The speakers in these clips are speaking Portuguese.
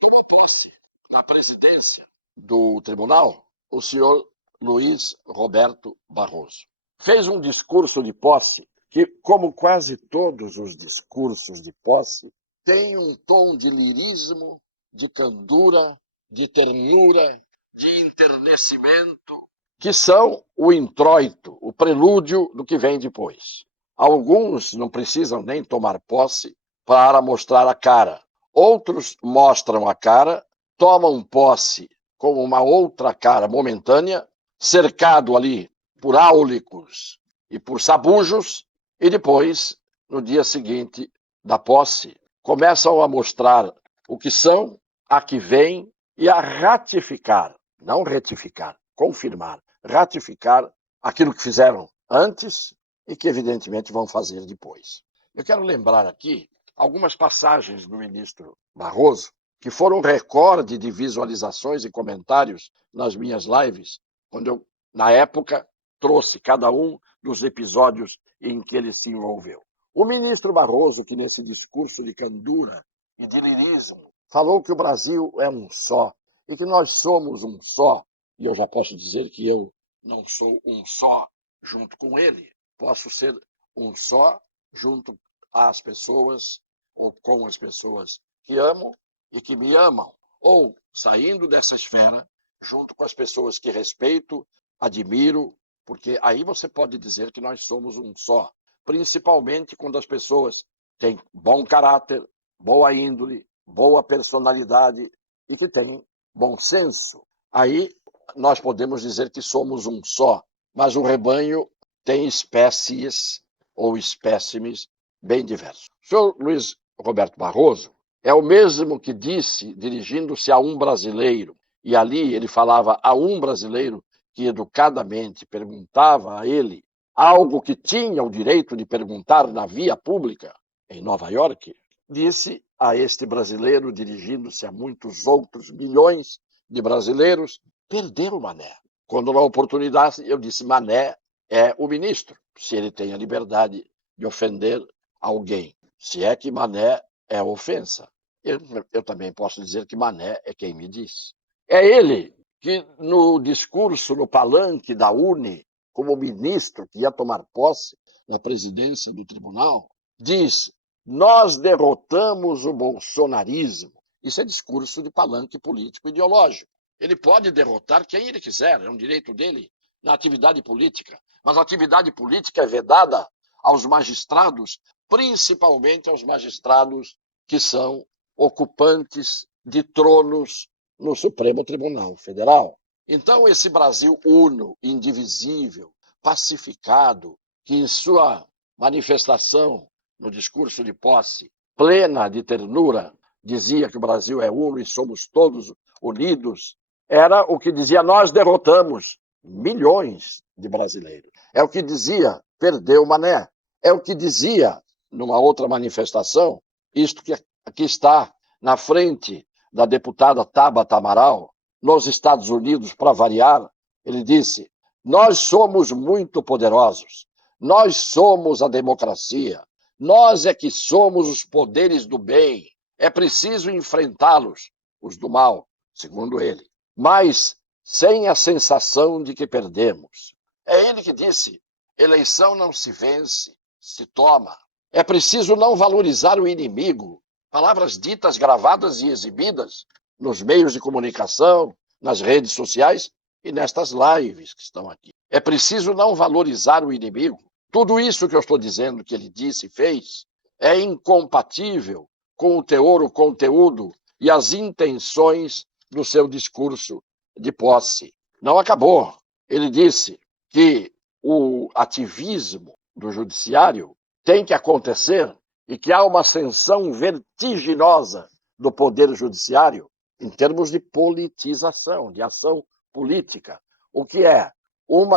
Toma posse na presidência do tribunal o senhor Luiz Roberto Barroso. Fez um discurso de posse que, como quase todos os discursos de posse, tem um tom de lirismo, de candura, de ternura, de enternecimento, que são o introito, o prelúdio do que vem depois. Alguns não precisam nem tomar posse para mostrar a cara. Outros mostram a cara, tomam posse com uma outra cara momentânea, cercado ali por áulicos e por sabujos, e depois, no dia seguinte da posse, começam a mostrar o que são, a que vêm e a ratificar, não retificar, confirmar, ratificar aquilo que fizeram antes e que, evidentemente, vão fazer depois. Eu quero lembrar aqui algumas passagens do ministro Barroso, que foram recorde de visualizações e comentários nas minhas lives, quando eu, na época, trouxe cada um dos episódios em que ele se envolveu. O ministro Barroso, que nesse discurso de candura e de lirismo, falou que o Brasil é um só e que nós somos um só, e eu já posso dizer que eu não sou um só junto com ele, posso ser um só junto às pessoas ou com as pessoas que amo e que me amam, ou saindo dessa esfera, junto com as pessoas que respeito, admiro, porque aí você pode dizer que nós somos um só, principalmente quando as pessoas têm bom caráter, boa índole, boa personalidade e que têm bom senso. Aí nós podemos dizer que somos um só, mas o rebanho tem espécies ou espécimes bem diversos. O senhor Luiz Roberto Barroso é o mesmo que disse, dirigindo-se a um brasileiro, e ali ele falava a um brasileiro que educadamente perguntava a ele algo que tinha o direito de perguntar na via pública, em Nova York, disse a este brasileiro, dirigindo-se a muitos outros milhões de brasileiros, perdeu o Mané. Quando na oportunidade eu disse, Mané é o ministro, se ele tem a liberdade de ofender alguém. Se é que Mané é ofensa. Eu também posso dizer que Mané é quem me diz. É ele que, no discurso, no palanque da UNE, como ministro que ia tomar posse na presidência do tribunal, diz: nós derrotamos o bolsonarismo. Isso é discurso de palanque político ideológico. Ele pode derrotar quem ele quiser, é um direito dele na atividade política. Mas a atividade política é vedada aos magistrados, principalmente aos magistrados que são ocupantes de tronos no Supremo Tribunal Federal. Então, esse Brasil uno, indivisível, pacificado, que em sua manifestação no discurso de posse, plena de ternura, dizia que o Brasil é uno e somos todos unidos, era o que dizia, nós derrotamos milhões de brasileiros. É o que dizia, perdeu Mané. É o que dizia, numa outra manifestação, isto que aqui está na frente da deputada Tabata Amaral, nos Estados Unidos, para variar, ele disse, nós somos muito poderosos, nós somos a democracia, nós é que somos os poderes do bem, é preciso enfrentá-los, os do mal, segundo ele, mas sem a sensação de que perdemos. É ele que disse, eleição não se vence, se toma. É preciso não valorizar o inimigo. Palavras ditas, gravadas e exibidas nos meios de comunicação, nas redes sociais e nestas lives que estão aqui. É preciso não valorizar o inimigo. Tudo isso que eu estou dizendo que ele disse e fez é incompatível com o teor, o conteúdo e as intenções do seu discurso de posse. Não acabou. Ele disse que o ativismo do judiciário tem que acontecer e que há uma ascensão vertiginosa do poder judiciário em termos de politização, de ação política, o que é um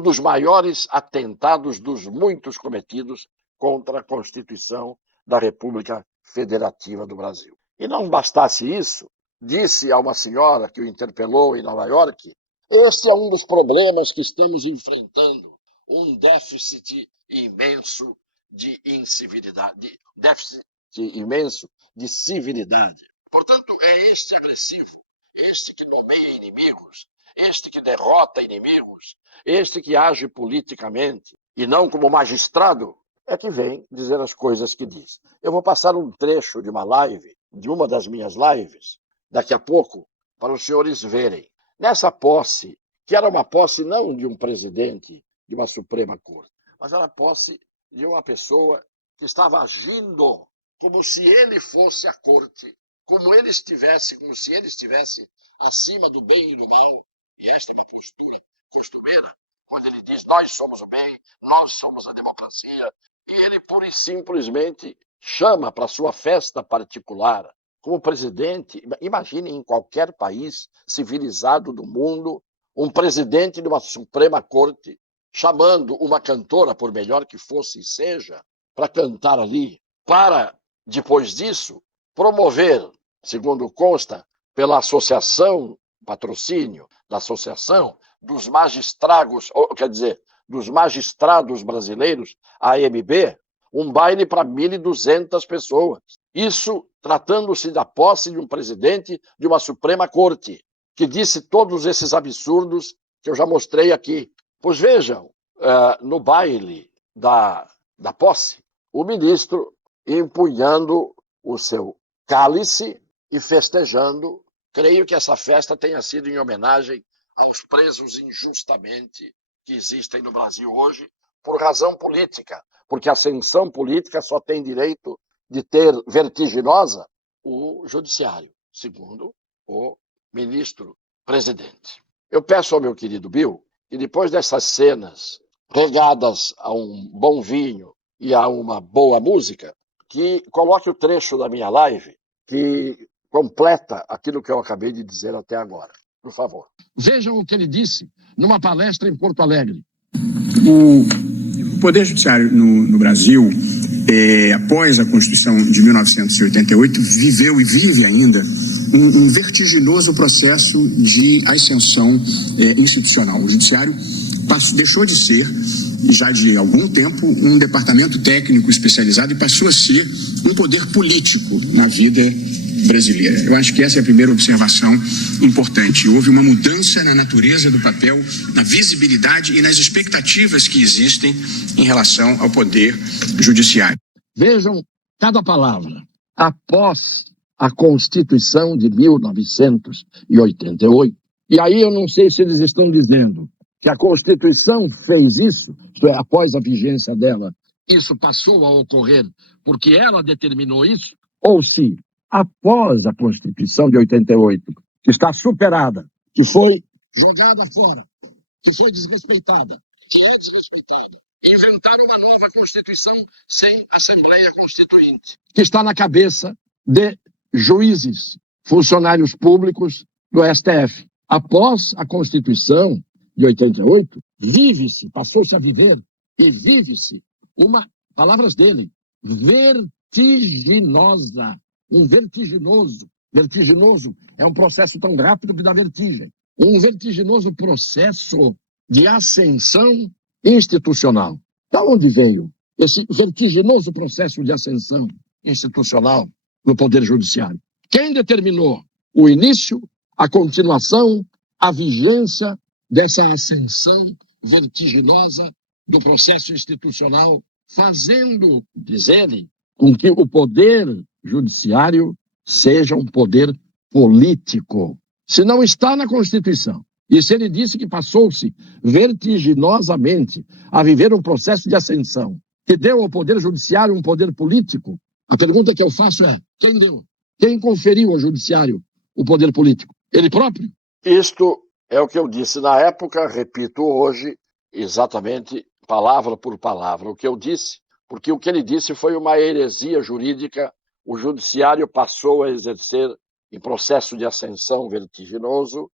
dos maiores atentados dos muitos cometidos contra a Constituição da República Federativa do Brasil. E não bastasse isso, disse a uma senhora que o interpelou em Nova York, este é um dos problemas que estamos enfrentando, um déficit imenso de incivilidade, déficit porte imenso de civilidade. Portanto, é este agressivo, este que nomeia inimigos, este que derrota inimigos, este que age politicamente e não como magistrado, é que vem dizer as coisas que diz. Eu vou passar um trecho de uma live, de uma das minhas lives, daqui a pouco, para os senhores verem. Nessa posse, que era uma posse não de um presidente de uma Suprema Corte, mas era a posse de uma pessoa que estava agindo como se ele fosse a corte, como se ele estivesse acima do bem e do mal. E esta é uma postura costumeira, quando ele diz nós somos o bem, nós somos a democracia, e ele pura e simplesmente chama para sua festa particular, como presidente. Imagine em qualquer país civilizado do mundo, um presidente de uma Suprema Corte chamando uma cantora, por melhor que fosse e seja, para cantar ali, para, depois disso, promover, segundo consta, pela associação, patrocínio da Associação dos Magistrados, quer dizer, dos Magistrados Brasileiros, a AMB, um baile para 1.200 pessoas. Isso tratando-se da posse de um presidente de uma Suprema Corte, que disse todos esses absurdos que eu já mostrei aqui. Pois vejam, no baile da posse, o ministro empunhando o seu cálice e festejando. Creio que essa festa tenha sido em homenagem aos presos injustamente que existem no Brasil hoje, por razão política, porque a ascensão política só tem direito de ter vertiginosa o judiciário, segundo o ministro presidente. Eu peço ao meu querido Bill que depois dessas cenas regadas a um bom vinho e a uma boa música, que coloque o trecho da minha live que completa aquilo que eu acabei de dizer até agora. Por favor. Vejam o que ele disse numa palestra em Porto Alegre. O Poder Judiciário no Brasil, após a Constituição de 1988, viveu e vive ainda um vertiginoso processo de ascensão institucional. O Judiciário deixou de ser, já de algum tempo, um departamento técnico especializado e passou a ser um poder político na vida brasileira. Eu acho que essa é a primeira observação importante. Houve uma mudança na natureza do papel, na visibilidade e nas expectativas que existem em relação ao poder judiciário. Vejam cada palavra. Após a Constituição de 1988, e aí eu não sei se eles estão dizendo que a Constituição fez isso, isto é, após a vigência dela, isso passou a ocorrer porque ela determinou isso, ou se após a Constituição de 88, que está superada, que foi jogada fora, que foi desrespeitada, inventaram uma nova Constituição sem Assembleia Constituinte, que está na cabeça de juízes, funcionários públicos do STF. Após a Constituição de 88, passou-se a viver e vive-se uma, palavras dele, vertiginosa. Um vertiginoso é um processo tão rápido que dá vertigem. Um vertiginoso processo de ascensão institucional. Da onde veio esse vertiginoso processo de ascensão institucional no Poder Judiciário? Quem determinou o início, a continuação, a vigência dessa ascensão vertiginosa do processo institucional, fazendo, diz ele, com que o Poder Judiciário seja um poder político? Se não está na Constituição, e se ele disse que passou-se vertiginosamente a viver um processo de ascensão, que deu ao Poder Judiciário um poder político, a pergunta que eu faço é, quem deu? Quem conferiu ao Judiciário o poder político? Ele próprio? Isto é o que eu disse na época, repito hoje, exatamente palavra por palavra o que eu disse, porque o que ele disse foi uma heresia jurídica. O Judiciário passou a exercer, em processo de ascensão vertiginoso,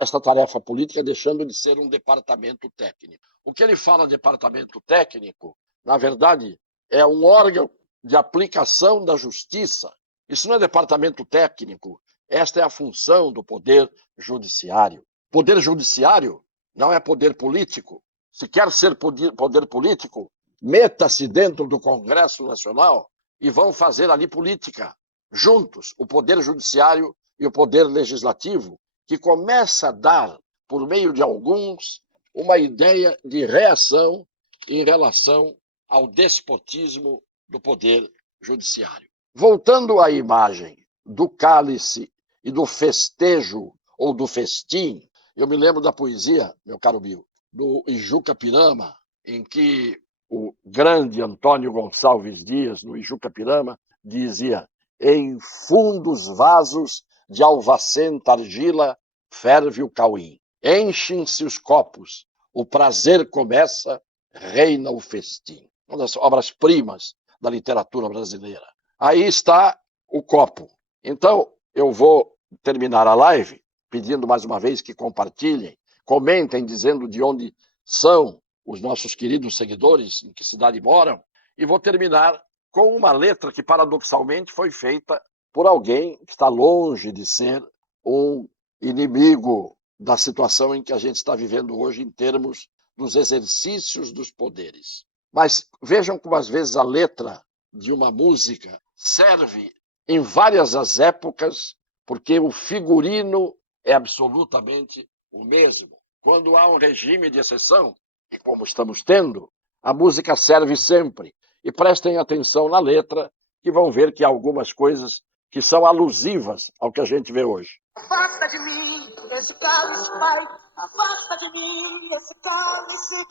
esta tarefa política, deixando de ser um departamento técnico. O que ele fala departamento técnico, na verdade, é um órgão de aplicação da justiça. Isso não é departamento técnico, esta é a função do Poder Judiciário. Poder Judiciário não é poder político. Se quer ser poder político, meta-se dentro do Congresso Nacional e vão fazer ali política, juntos, o Poder Judiciário e o Poder Legislativo, que começa a dar, por meio de alguns, uma ideia de reação em relação ao despotismo do Poder Judiciário. Voltando à imagem do cálice e do festejo ou do festim, eu me lembro da poesia, meu caro Bill, do Ijuca Pirama, em que o grande Antônio Gonçalves Dias, no Ijuca Pirama, dizia: em fundos vasos de alvacenta argila ferve o cauim. Enchem-se os copos, o prazer começa, reina o festim. Uma das obras-primas da literatura brasileira. Aí está o copo. Então, eu vou terminar a live pedindo mais uma vez que compartilhem, comentem dizendo de onde são os nossos queridos seguidores, em que cidade moram, e vou terminar com uma letra que, paradoxalmente, foi feita por alguém que está longe de ser um inimigo da situação em que a gente está vivendo hoje em termos dos exercícios dos poderes. Mas vejam como, às vezes, a letra de uma música serve em várias as épocas, porque o figurino é absolutamente o mesmo. Quando há um regime de exceção, e como estamos tendo, a música serve sempre. E prestem atenção na letra, que vão ver que há algumas coisas que são alusivas ao que a gente vê hoje. Afasta de mim esse cálice, pai. Afasta de mim esse cálice.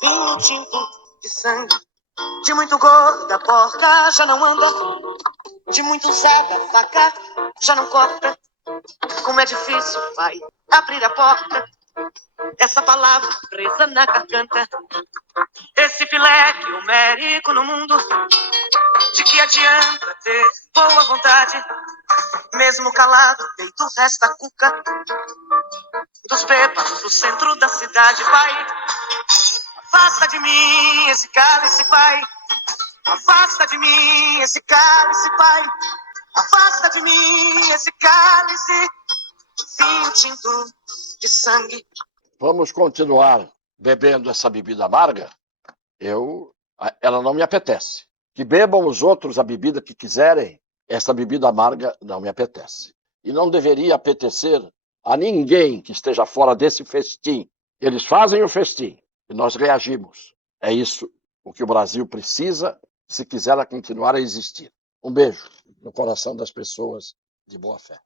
Vinho tinto de sangue. De muito gordo a porta já não anda. De muito usada a faca já não corta. Como é difícil, pai, abrir a porta. Essa palavra presa na garganta. Esse pileque homérico no mundo. De que adianta ter boa vontade? Mesmo calado, peito resta cuca. Dos bêbados do centro da cidade, pai. Afasta de mim esse cálice, pai. Afasta de mim esse cálice, pai. Afasta de mim esse cálice. Vinho tinto de sangue. Vamos continuar bebendo essa bebida amarga? Ela não me apetece. Que bebam os outros a bebida que quiserem, essa bebida amarga não me apetece. E não deveria apetecer a ninguém que esteja fora desse festim. Eles fazem o festim e nós reagimos. É isso o que o Brasil precisa se quiser continuar a existir. Um beijo no coração das pessoas de boa fé.